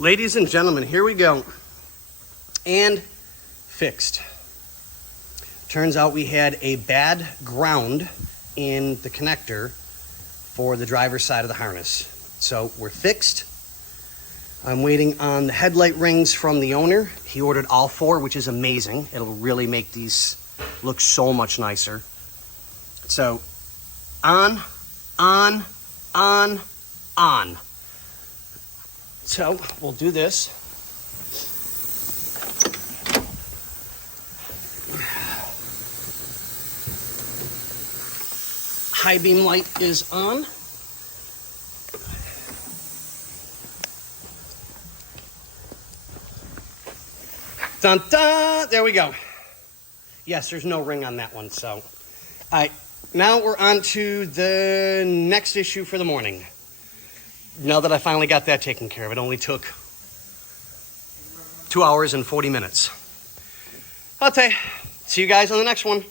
Ladies and gentlemen, here we go. And fixed. Turns out we had a bad ground in the connector for the driver's side of the harness. So we're fixed. I'm waiting on the headlight rings from the owner. He ordered all 4, which is amazing. It'll really make these look so much nicer. So on. So we'll do this. High beam light is on. Dun dun! There we go. Yes, there's no ring on that one. So, all right, now we're on to the next issue for the morning. Now that I finally got that taken care of, it only took 2 hours and 40 minutes. Okay, see you guys on the next one.